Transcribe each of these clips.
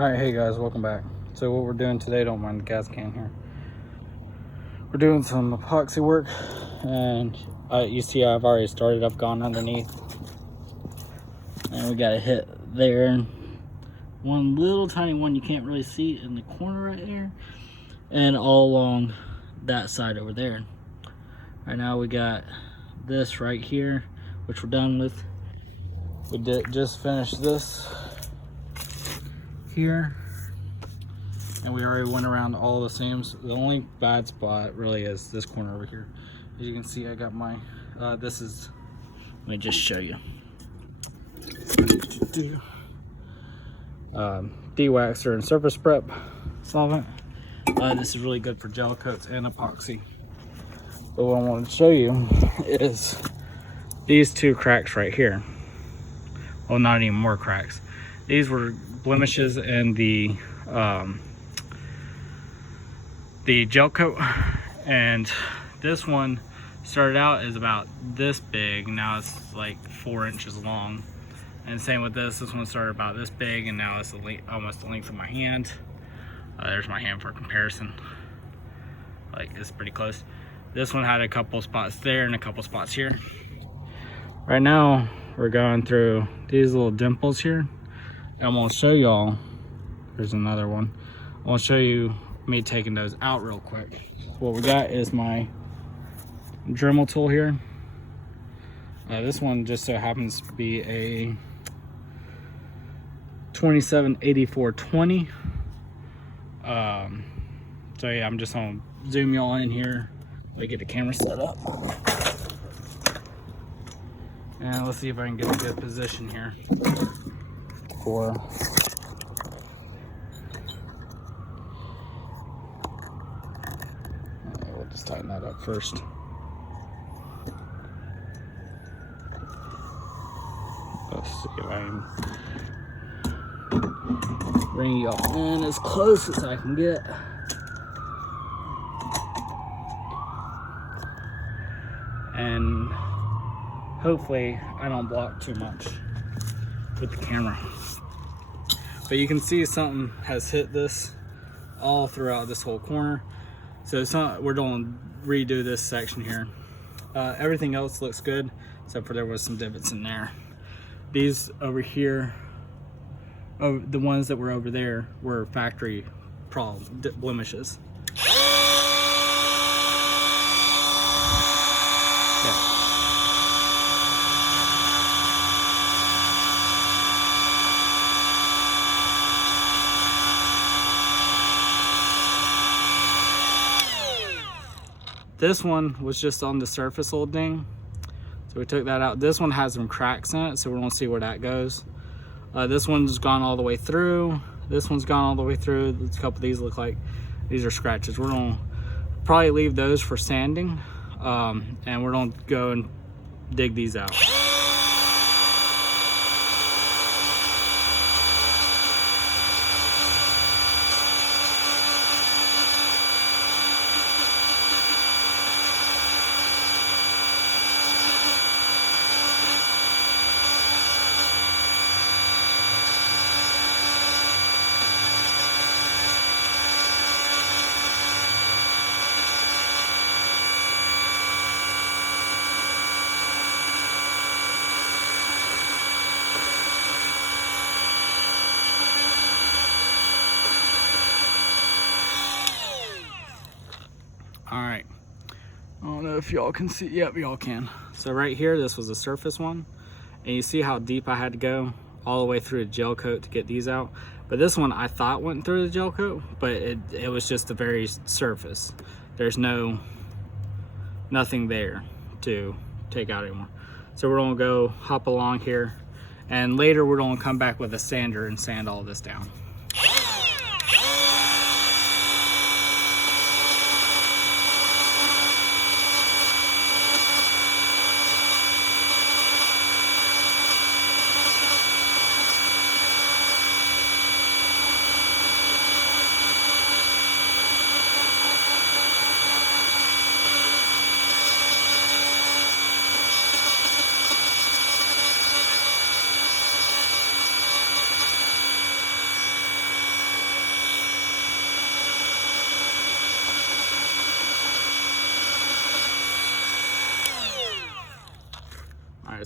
Alright, hey guys, welcome back. So what we're doing today, don't mind the gas can here. We're doing some epoxy work, and you see I've already started, I've gone underneath. And we got a hit there. One little tiny one you can't really see in the corner right there. And all along that side over there. Right now we got this right here, which we're done with. We just finished this here. And we already went around all the seams. The only bad spot really is this corner over here. As you can see, I got my, this is, let me just show you. De-waxer and surface prep solvent. This is really good for gel coats and epoxy. But what I wanted to show you is these two cracks right here. Well, not even more cracks. These were blemishes in the gel coat, and this one started out as about this big, now it's like 4 inches long. And same with this one started about this big, and now it's almost the length of my hand. There's my hand for comparison, like it's pretty close. This one had a couple spots there and a couple spots here. Right now we're going through these little dimples here, and I'm going to show y'all, there's another one. I want to show you me taking those out real quick. What we got is my Dremel tool here. This one just so happens to be a 278420. So yeah, I'm just gonna zoom y'all in here. Let me get the camera set up. And let's see if I can get a good position here for we'll just tighten that up first. Let's see if I can bring y'all in as close as I can get. And hopefully I don't block too much with the camera. But you can see something has hit this all throughout this whole corner. So we're going to redo this section here. Everything else looks good, except for there was some divots in there. These over here, the ones that were over there, were factory blemishes. Yeah. This one was just on the surface little ding, so we took that out. This one has some cracks in it, so we're gonna see where that goes. This one's gone all the way through. This one's gone all the way through. A couple of these look like these are scratches. We're gonna probably leave those for sanding, and we're gonna go and dig these out. All right, I don't know if y'all can see. Yep, y'all can. So right here, this was a surface one, and you see how deep I had to go all the way through the gel coat to get these out. But this one I thought went through the gel coat, but it was just the very surface. There's nothing there to take out anymore. So we're gonna go hop along here, and later we're gonna come back with a sander and sand all this down.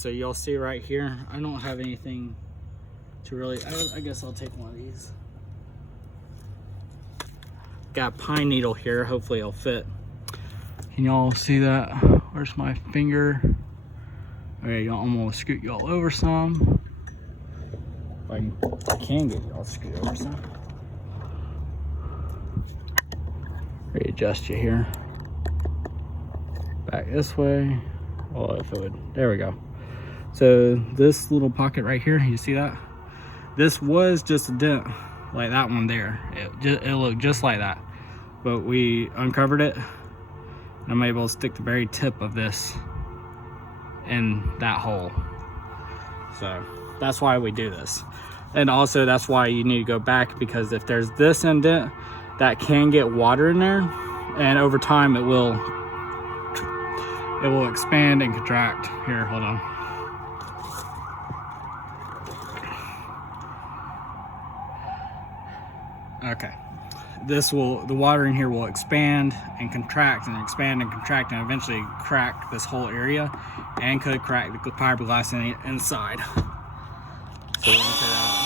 so y'all see right here, I don't have anything to really, I guess I'll take one of these. Got a pine needle here, hopefully it'll fit. Can y'all see that? Where's my finger? Okay, y'all, I'm gonna scoot y'all over some. If I can get y'all scoot over some. Readjust you here. Back this way. Well, if it would, there we go. So this little pocket right here, you see that? This was just a dent, like that one there. It looked just like that, but we uncovered it. And I'm able to stick the very tip of this in that hole. So that's why we do this. And also that's why you need to go back, because if there's this indent, that can get water in there, and over time it will expand and contract. Here, hold on. Okay. The water in here will expand and contract and expand and contract and eventually crack this whole area, and could crack the fiberglass inside. So we're gonna take that out.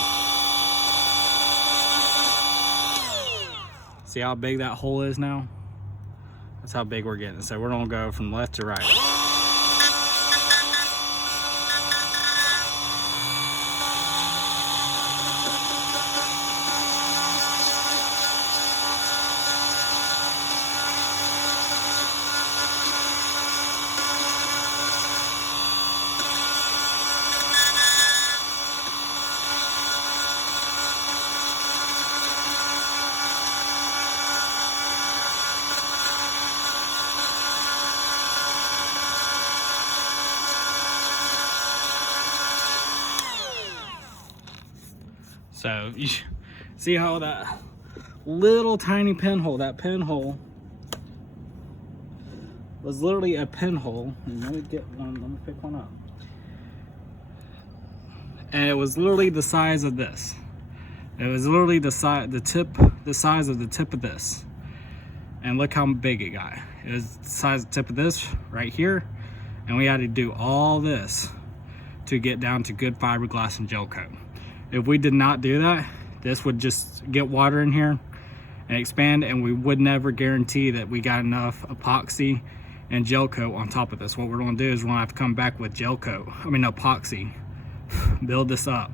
See how big that hole is now? That's how big we're getting. So we're gonna go from left to right. So you see how that little tiny pinhole, that pinhole was literally a pinhole. And let me get one, let me pick one up. And it was literally the size of this. It was literally the size of the tip of this. And look how big it got. It was the size of the tip of this right here. And we had to do all this to get down to good fiberglass and gel coat. If we did not do that, this would just get water in here and expand, and we would never guarantee that we got enough epoxy and gel coat on top of this. What we're gonna do is we're gonna have to come back with epoxy, build this up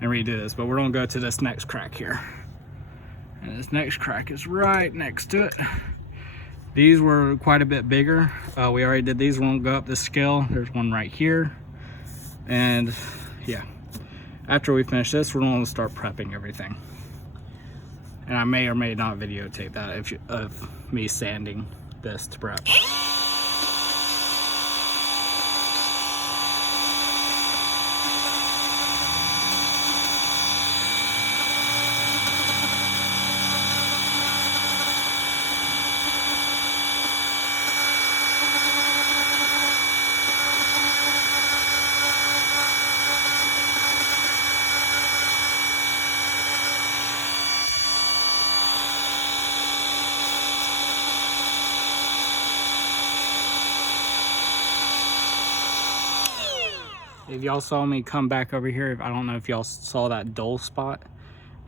and redo this. But we're gonna go to this next crack here. And this next crack is right next to it. These were quite a bit bigger. We already did these. We're gonna go up this scale. There's one right here. And yeah. After we finish this, we're going to start prepping everything. And I may or may not videotape that of me sanding this to prep. If y'all saw me come back over here, I don't know if y'all saw that dull spot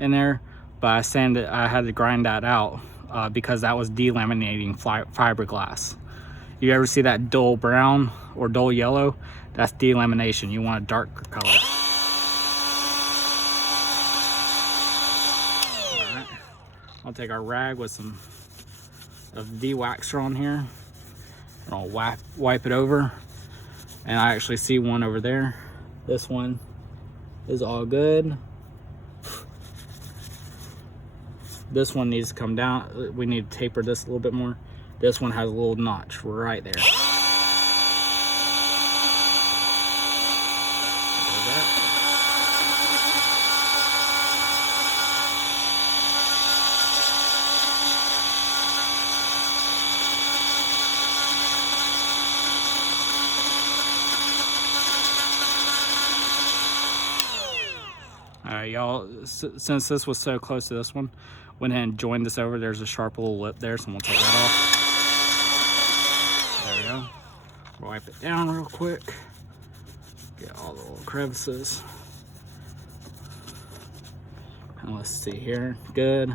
in there, but I had to grind that out because that was delaminating fiberglass. You ever see that dull brown or dull yellow? That's delamination. You want a darker color. All right. I'll take our rag with some of de-waxer on here, and I'll wipe it over. And I actually see one over there. This one is all good. This one needs to come down. We need to taper this a little bit more. This one has a little notch right there. Y'all, since this was so close to this one, went ahead and joined this over. There's a sharp little lip there, so I'm gonna take that off. There we go. Wipe it down real quick. Get all the little crevices. And let's see here. Good.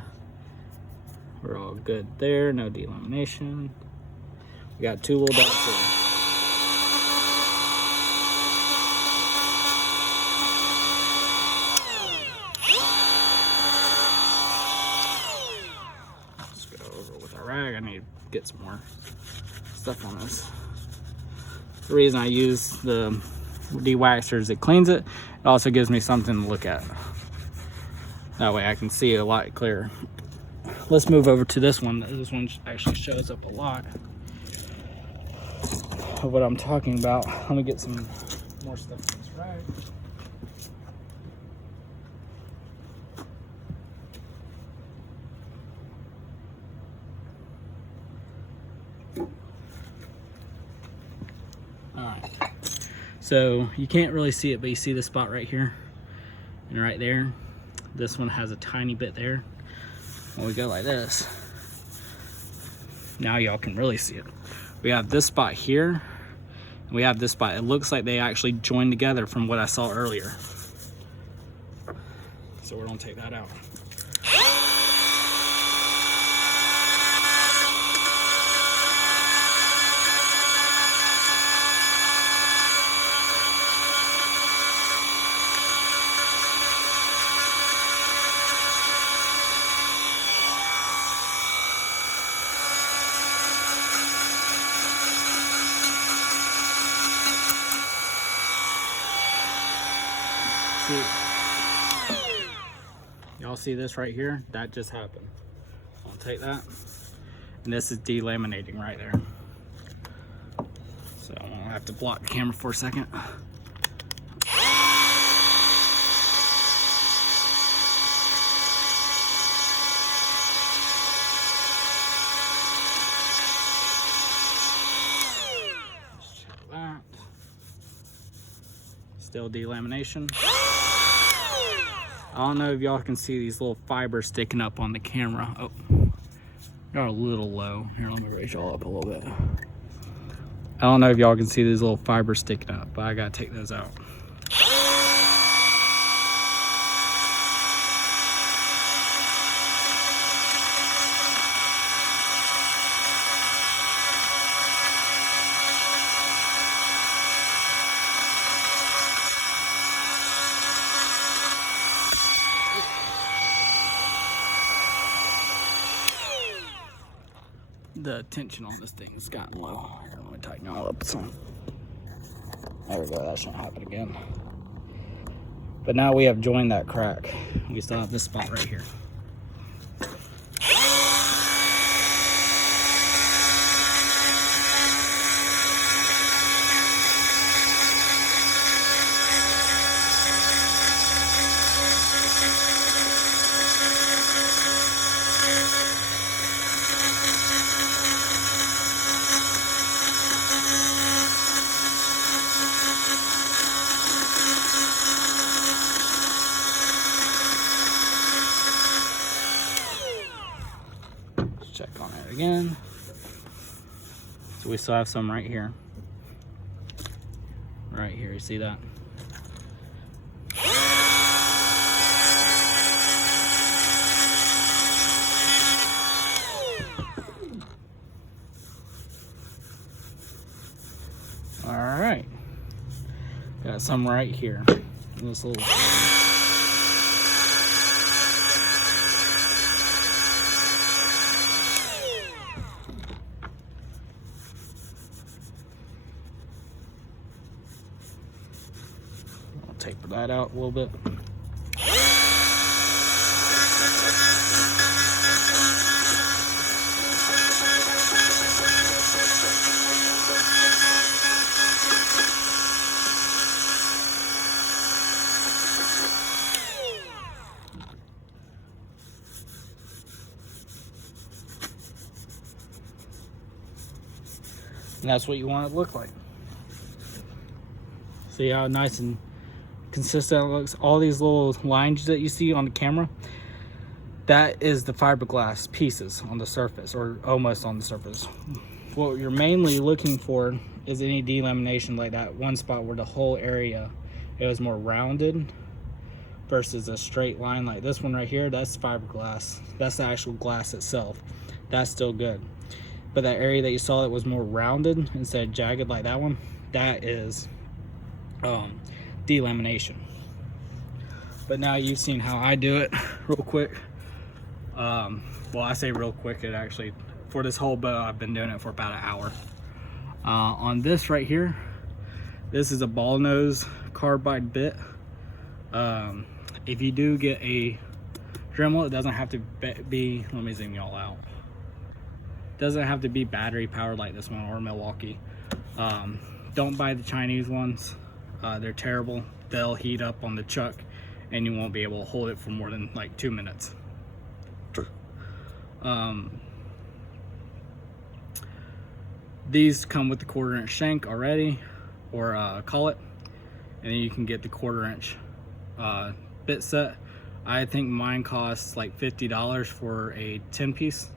We're all good there. No delamination. We got 2 little dots here. Let's go over with our rag. I need to get some more stuff on this. The reason I use the de-waxer is it cleans it. It also gives me something to look at. That way I can see it a lot clearer. Let's move over to this one. This one actually shows up a lot of what I'm talking about. Let me get some more stuff on this rag. Alright. So you can't really see it, but you see the spot right here and right there. This one has a tiny bit there. When we go like this, now y'all can really see it. We have this spot here, and we have this spot. It looks like they actually joined together from what I saw earlier. So we're gonna take that out. Y'all see this right here? That just happened. I'll take that. And this is delaminating right there. So I'm gonna have to block the camera for a second. Let's check that. Still delamination. I don't know if y'all can see these little fibers sticking up on the camera. Oh, they're a little low. Here, let me raise y'all up a little bit. I don't know if y'all can see these little fibers sticking up, but I gotta take those out. The tension on this thing has gotten low. Here, let me tighten it all up some. There we go, that shouldn't happen again. But now we have joined that crack. We still have this spot right here. Check on it again. So we still have some right here. Right here, you see that? All right. Got some right here. This little taper that out a little bit. And that's what you want it to look like. See how nice and consistent it looks. All these little lines that you see on the camera, that is the fiberglass pieces on the surface, or almost on the surface. What you're mainly looking for is any delamination like that one spot where the whole area, it was more rounded versus a straight line like this one right here. That's fiberglass. That's the actual glass itself. That's still good. But that area that you saw that was more rounded instead of jagged like that one, that is delamination. But now you've seen how I do it real quick. Well, I say real quick, it actually, for this whole boat, I've been doing it for about an hour. On this right here, this is a ball nose carbide bit. If you do get a Dremel, it doesn't have to be, let me zoom y'all out. It doesn't have to be battery powered like this one or Milwaukee. Don't buy the Chinese ones. They're terrible. They'll heat up on the chuck and you won't be able to hold it for more than like 2 minutes. These come with the 1/4 inch shank already, or collet, and then you can get the 1/4 inch bit set. I think mine costs like $50 for a 10 piece.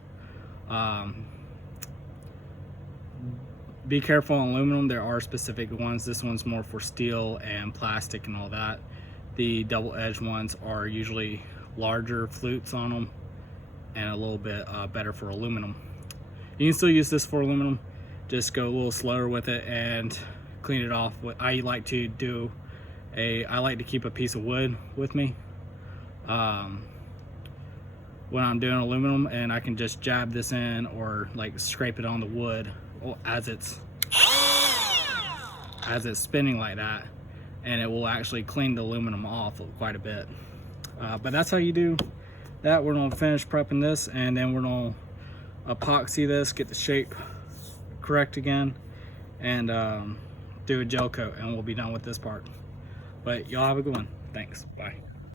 Be careful on aluminum, there are specific ones. This one's more for steel and plastic and all that. The double edged ones are usually larger flutes on them and a little bit better for aluminum. You can still use this for aluminum, just go a little slower with it and clean it off. What I like to do, I like to keep a piece of wood with me when I'm doing aluminum, and I can just jab this in or like scrape it on the wood as it's spinning like that, and it will actually clean the aluminum off quite a bit. But that's how you do that. We're gonna finish prepping this, and then we're gonna epoxy this, get the shape correct again, and do a gel coat, and we'll be done with this part. But y'all have a good one. Thanks. Bye.